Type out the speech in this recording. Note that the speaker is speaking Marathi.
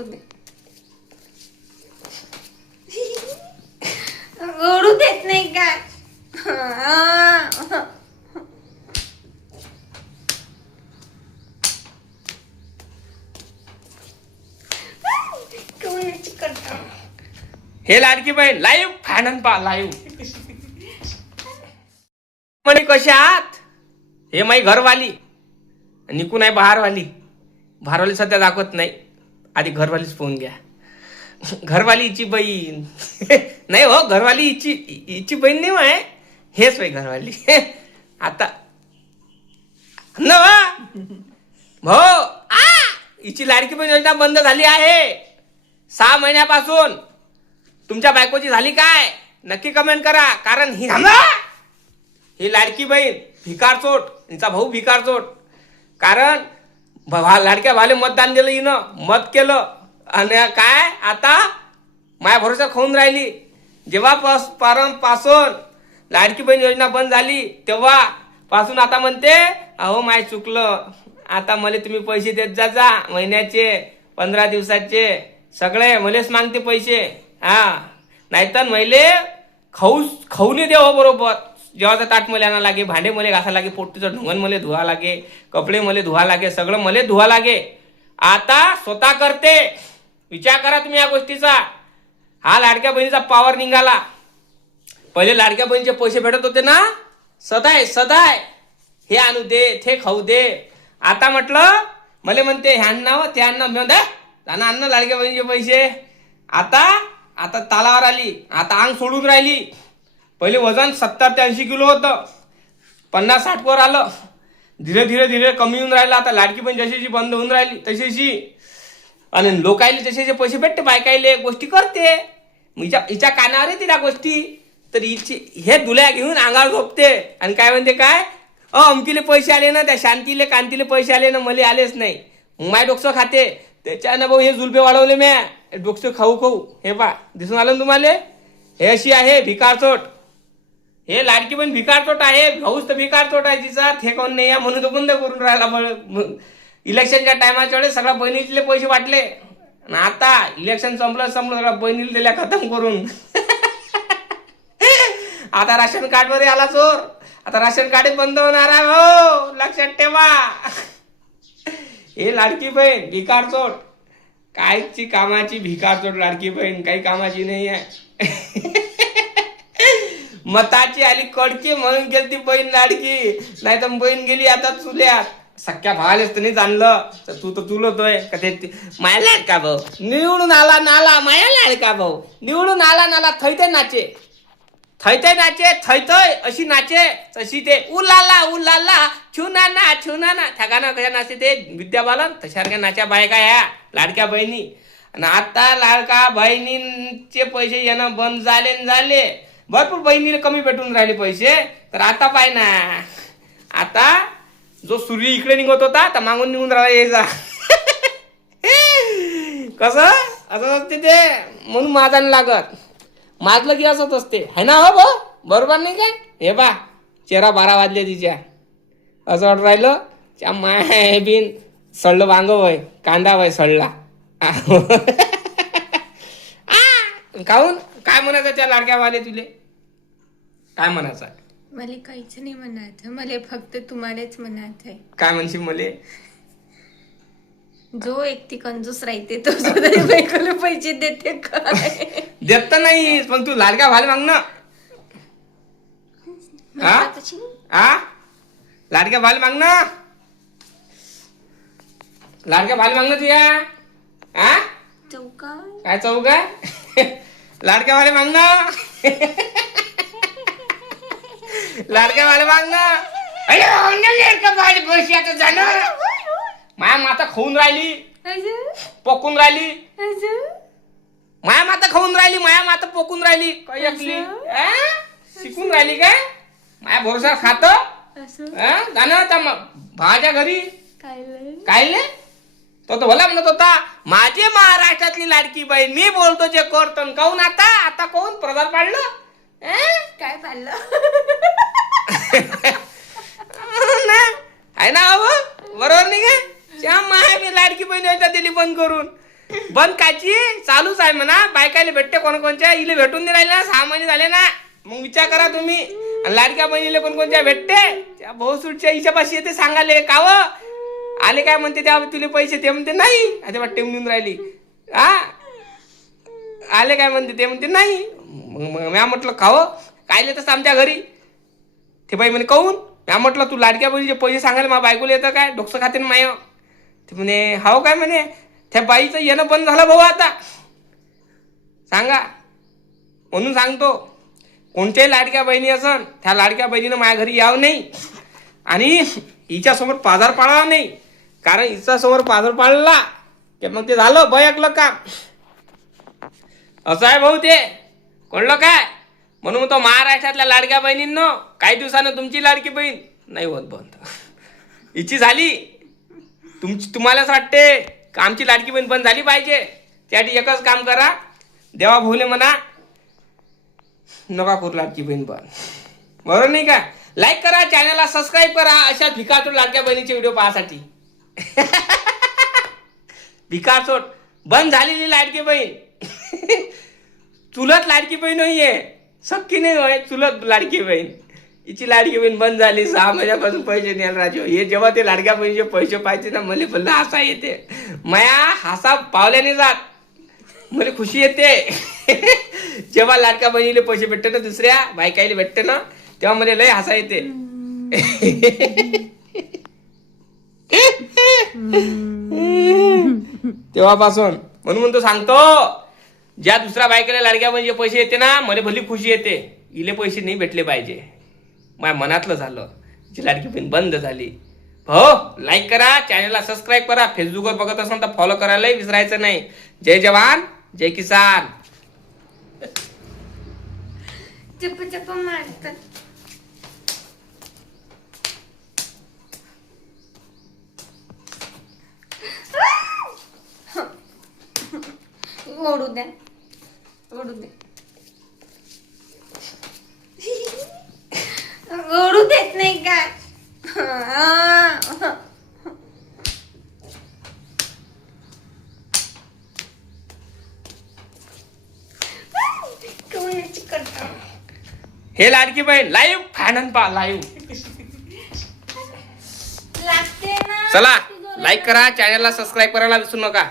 ओढू दे. ओढू देत नाही काय. हे लाडकी बहीण लाईव्ह फॅनन पा लाईव्ह म्हणे कशा आहात. हे माई घरवाली निकून आहे बाहेरवाली. बाहेरवाली सध्या दाखवत नाही. आधी घरवालीच फोन घ्या. घरवाली हिची बहीण नाही हो. घरवाली हिची बहीण नाही आहे. हेच बाई घरवाली. आता न भाऊ हिची लाडकी बहीण योजना बंद झाली आहे 6 महिन्यापासून. तुमच्या बायकोची झाली काय नक्की कमेंट करा. कारण ही लाडकी बहीण भिकारचोट. हिचा भाऊ भिकारचोट. कारण लाडक्या भाले मतदान दिलं हिनं. मत केलं आणि काय आता माया भरोसा खाऊन राहिली. जेव्हा पासून लाडकी बहीण योजना बंद झाली तेव्हा पासून आता म्हणते अहो माय चुकलं. आता मला तुम्ही पैसे देत जा महिन्याचे 15 दिवसाचे सगळे मलेच मागते पैसे. नाहीतर महिले खाऊ नाही देव बरोबर. जेव्हाचा ताट मला आणा लागे, भांडे मले घासा लागे, पोट्टीचं ढुंगण मले धुवा लागे, कपडे मले धुवा लागे, सगळं मले धुवा लागे. आता स्वतः करते. विचार करा तुम्ही या गोष्टीचा. हा लाडक्या बहिणीचा पावर निघाला. पहिले लाडक्या बहिणीचे पैसे भेटत होते ना सदाय हे आणू दे ते खाऊ दे. आता म्हटलं मला म्हणते ह्यांना ते अन्न लाडक्या बहिणीचे पैसे. आता तालावर आली. आता अंग सोडून राहिली. पहिले वजन 70 ते 80 किलो होतं. 50-60 वर आलं. धीरे धीरे कमी होऊन राहिलं. आता लाडकी बहीण जशी बंद होऊन राहिली तशीची. आणि लोकायले तसे पैसे भेटते. बायकायले गोष्टी करते. हिच्या कानावर येते त्या गोष्टी. तर हिची हे दुल्या घेऊन अंगावर झोपते. आणि काय म्हणते काय अमकीले पैसे आले ना, त्या शांतीले कांतीले पैसे आले ना, मला आलेच नाही. माय डोकसं खाते. त्याच्यानं भाऊ हे जुलबे वाढवले म्या. डोकसं खाऊ हे पा दिसून आलं ना तुम्हाला. हे अशी आहे भिकारचोट. हे लाडकी पण भिकारचोट आहे. भाऊच तर भिकारचोट आहे तिचा. हे कोण नाही म्हणून तो बंद करून राहिला. इलेक्शनच्या टायमाच्या वेळेस सगळ्या बहिणीतले पैसे वाटले. आता इलेक्शन संपलं सगळ्या बहिणीला दिल्या खतम करून. आता राशन कार्ड मध्ये आला चोर. आता राशन कार्ड बंद होणार आहे हो. लक्षात ठेवा. हे लाडकी बहीण भिकारचोट. कायची कामाची भिकारचोट लाडकी बहीण. काही कामाची नाही आहे. मताची आली कडकी म्हणून गेली ती बहीण लाडकी. नाही तर बहीण गेली आता चुल्यात. सख्या भावालेच तर नाही जाणलं. तू तर चुलतोय का ते माया लाडका भाऊ निवडून आला नाला. माया लाडका भाऊ निवडून आला नाला. थैते नाचे थैतय अशी नाचे तशी ते उलाला छुनाना त्या गाणं कशा नाचते ते विद्या बालन तशासारख्या नाच्या बायका ह्या लाडक्या बहिणी. आणि आता लाडका बहिणींचे पैसे येणं बंद झाले. भरपूर बहिणीला कमी भेटून राहिले पैसे. तर आता पाय ना आता जो सूर्य इकडे निघत होता तर मागून निघून राहिला यायचा. कसं असं असते ते. म्हणून माझा लागत माझलं की असंच असते है ना हो भाऊ. बरोबर नाही काय. हे बा 11-12 वाजले तिच्या. असं वाटत राहिलं त्या माय बिन सडलं वांग वय कांदा वय सडला. काहून काय म्हणायचं त्या लाडक्या वाले तुले काय म्हणायचं. मला काहीच नाही म्हणायचं. मला फक्त तुम्हालाच म्हणायचं आहे. काय म्हणशील मले. जो एकटी कंजूस राहते तो सुद्धा बायकोला पैसे देते काय. देत नाही पण तू लाडक्या भाले माग ना. लाडक्या भाले माग ना. लाडक्या भाले माग ना तुया. चौका काय चौका लाडक्या भाले माग ना. लाडक्या भाले माग ना. पैसे आता जाणार. माया माता खाऊन राहिली पोकून राहिली. माया माता खाऊन राहिली. माया माता पोकून राहिली. काही असली शिकून राहिली काय. माया भरोसा खात जाणं त्या भावाच्या घरी कायले. तो भला म्हणत होता माझे महाराष्ट्रातली लाडकी बहीण मी बोलतो जे करतो. काऊन आता कोण प्रधान पाडलं काय पाडलं आहे ना बरोबर नाही काय. श्याम माय मी लाडकी बहीण योजना दिली बंद करून. बंद काची चालूच आहे म्हणा. बायकाले भेटते कोणकोणच्या, इले भेटून नाही राहिले ना, 6 महिने झाले ना. मग विचार करा तुम्ही. आणि लाडक्या बहिणीला कोणकोणच्या भेटते, त्या भाऊसूटच्या हिच्यापाशी येते सांगाले काव आले काय म्हणते त्या तुले पैसे, ते म्हणते नाही. आता टेम देऊन राहिली. हा आले काय म्हणते, ते म्हणते नाही. मग म्या म्हटलं खाव कायले तसं आमच्या घरी. ते बाई म्हणे काहून. म्या म्हटलं तू लाडक्या बहिणीचे पैसे सांगायला माझ्या बायकोला येतं काय, डोकं खाते ना माय. ते म्हणे हाव काय म्हणे. त्या बाईचं येणं बंद झालं भाऊ आता सांगा. म्हणून सांगतो कोणत्याही लाडक्या बहिणी असन त्या लाडक्या बहिणीनं माझ्या घरी यावं नाही आणि हिच्यासमोर पाजार पाळावा नाही. कारण हिच्या समोर पाजार पाळला की मग ते झालं बयकलं काम. असं आहे भाऊ ते कळलं काय. म्हणून तो महाराष्ट्रातल्या लाडक्या बहिणींनो काही दिवसानं तुमची लाडकी बहीण नाही होत बंद. हिची झाली तुम्हालाच वाटते का आमची लाडकी बहीण बंद झाली पाहिजे. त्यासाठी एकच काम करा, देवा भाऊले म्हणा नका करू लाडकी बहीण बंद. बरोबर नाही का. लाईक करा, चॅनलला सबस्क्राईब करा अशा भिकाचोट लाडक्या बहिणीचे व्हिडिओ पाहण्यासाठी. भिकाचोट बंद झालेली लाडकी बहीण. चुलत लाडकी बहीण नाहीये, सक्की नाही होय, चुलत लाडकी बहीण. हिची लाडकी बहीण बंद झाली. 6 महिन्यापासून पैसे न्यायला राजू. हे जेव्हा ते लाडक्या बहिणीचे पैसे पाहिजे ना मला भल्ला हसा येते. माया हसा पावल्याने जात मला खुशी येते. जेव्हा लाडक्या बहिणीले पैसे भेटते ना, दुसऱ्या बायकाईले भेटते ना, तेव्हा मला लय हसा येते. तेव्हापासून म्हणून म्हणतो सांगतो ज्या दुसऱ्या बायकाला लाडक्या बहिणीचे पैसे येते ना, मला भली खुशी येते. इले पैसे नाही भेटले पाहिजे. माझ्या मनातलं झालं. जी लाडकी बहीण बंद झाली. हो लाईक करा, चॅनलला सबस्क्राईब करा. फेसबुकवर बघत असाल तर फॉलो करायलाही विसरायचं नाही. जय जवान जय किसान. चप चप मारतात. ओढू द्या, ओढू द्या. ओढू देत नाही काय. कोणाची करता. हे लाडकी बहीण लाईव्ह फॅन पा लाईव्ह. लागते ना. चला लाईक करा, चॅनलला सबस्क्राईब करायला विसरू नका.